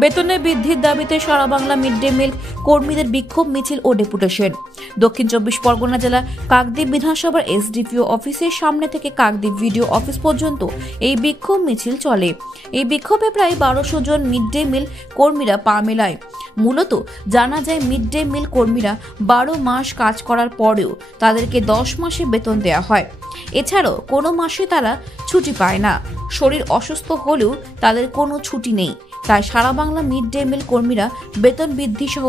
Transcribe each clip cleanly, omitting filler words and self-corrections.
বেতনে বৃদ্ধির দাবিতে সারা বাংলা মিড ডে মিল কর্মীদের বিক্ষোভ মিছিল ও ডেপুটেশন। দক্ষিণ 24 পরগনা জেলা কাকদ্বীপ বিধানসভার এসডিপিও অফিসের সামনে থেকে কাকদ্বীপ ভিডিও অফিস পর্যন্ত এই বিক্ষোভ মিছিল চলে। এই বিক্ষোভে প্রায় 1200 জন মিড ডে মিল কর্মীরা পা মেলায়। মূলত জানা যায় মিড ডে মিল কর্মীরা 12 মাস কাজ করার পরেও তাদেরকে 10 মাসে বেতন দেওয়া হয়। এছাড়াও কোনো মাসে তারা ছুটি পায় না। শরীর অসুস্থ হলেও তাদের কোনো ছুটি নেই। তাই সারা বাংলা মিড ডে মিল কর্মীরা বেতন বৃদ্ধি সহ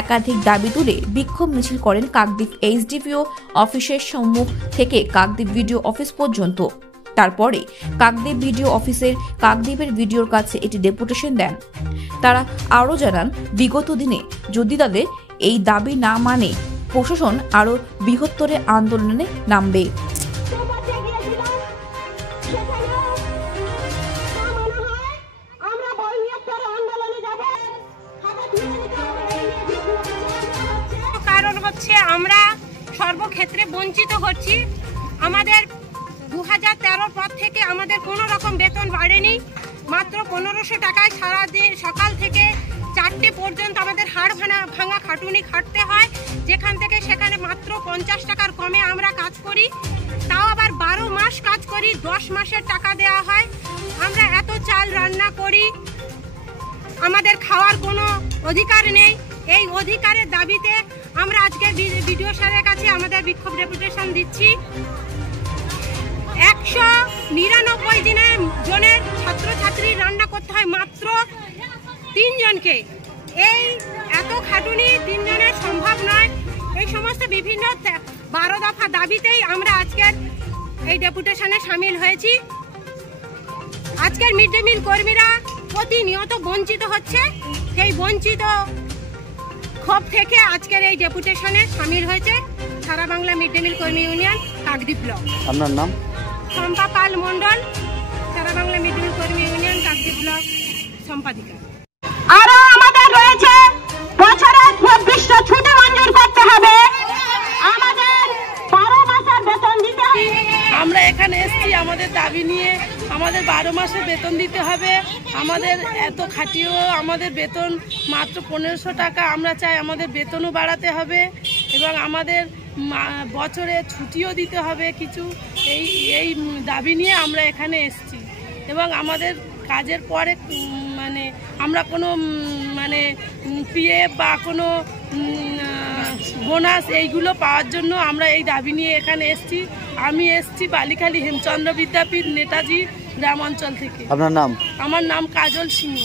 একাধিক দাবি তুলে বিক্ষোভ মিছিল করেন কাকদ্বীপ এসডিপিও অফিসের সম্মুখ থেকে কাকদ্বীপ ভিডিও অফিস পর্যন্ত। তারপরে কাকদ্বীপ ভিডিও অফিসের কাকদ্বীপের ভিডিওর কাছে এটি ডেপুটেশন দেন। তারা আরও জানান, বিগত দিনে যদি তাদের এই দাবি না মানে প্রশাসন আরও বৃহত্তর আন্দোলনে নামবে। কারণ হচ্ছে আমরা সর্বক্ষেত্রে বঞ্চিত হচ্ছি। আমাদের 2013 পর থেকে আমাদের কোনো রকম বেতন বাড়েনি। মাত্র 1500 টাকায় সারাদিন সকাল থেকে 4টে পর্যন্ত আমাদের হাড় ভাঙা খাটুনি খাটতে হয়, যেখান থেকে সেখানে মাত্র 50 টাকার কমে আমরা কাজ করি। তাও আবার 12 মাস কাজ করি, 10 মাসের টাকা দেওয়া হয়। আমরা এত চাল রান্না করি, আমাদের খাওয়ার কোনো অধিকার নেই। এই অধিকারের দাবিতে আমরা আজকে বিডিও স্যারের কাছে আমাদের বিক্ষোভ ডেপুটেশন দিচ্ছি। 199 জনের ছাত্রছাত্রী রান্না করতে হয় মাত্র 3 জনকে। এই এত খাটুনি 3 জনের সম্ভব নয়। এই সমস্ত বিভিন্ন 12 দফা দাবিতেই আমরা আজকের এই ডেপুটেশনে সামিল হয়েছি। আজকের মিড ডে মিল কর্মীরা প্রতিনিয়ত বঞ্চিত হচ্ছে। সেই বঞ্চিত ক্ষোভ থেকে আজকের এই ডেপুটেশনে সামিল হয়েছে সারা বাংলা মিড ডে মিল কর্মী ইউনিয়ন কাকদ্বীপ ব্লক। আপনার নাম? শম্পা পাল মন্ডল, সারা বাংলা মিড ডে মিল কর্মী ইউনিয়ন কাকদ্বীপ ব্লক সম্পাদিকা। আরো আমাদের রয়েছে বছরে 24টা ছুটি মঞ্জুর করতে হবে, আমাদের 12 মাসের বেতন দিতে হবে। আমরা এখানে এসেছি আমাদের দাবি নিয়ে। আমাদের 12 মাসের বেতন দিতে হবে। আমাদের এত খাটিয়েও আমাদের বেতন মাত্র 1500 টাকা। আমরা চাই আমাদের বেতনও বাড়াতে হবে এবং আমাদের বছরে ছুটিও দিতে হবে কিছু। এই দাবি নিয়ে আমরা এখানে এসেছি এবং আমাদের কাজের পরে মানে আমরা কোনো মানে পিএফ বা কোনো বোনাস এইগুলো পাওয়ার জন্য আমরা এই দাবি নিয়ে এখানে এসেছি। আমি এসেছি বালিখালী হেমচন্দ্র বিদ্যাপীঠ নেতাজি গ্রাম অঞ্চল থেকে। আপনার নাম? আমার নাম কাজল সিংহ।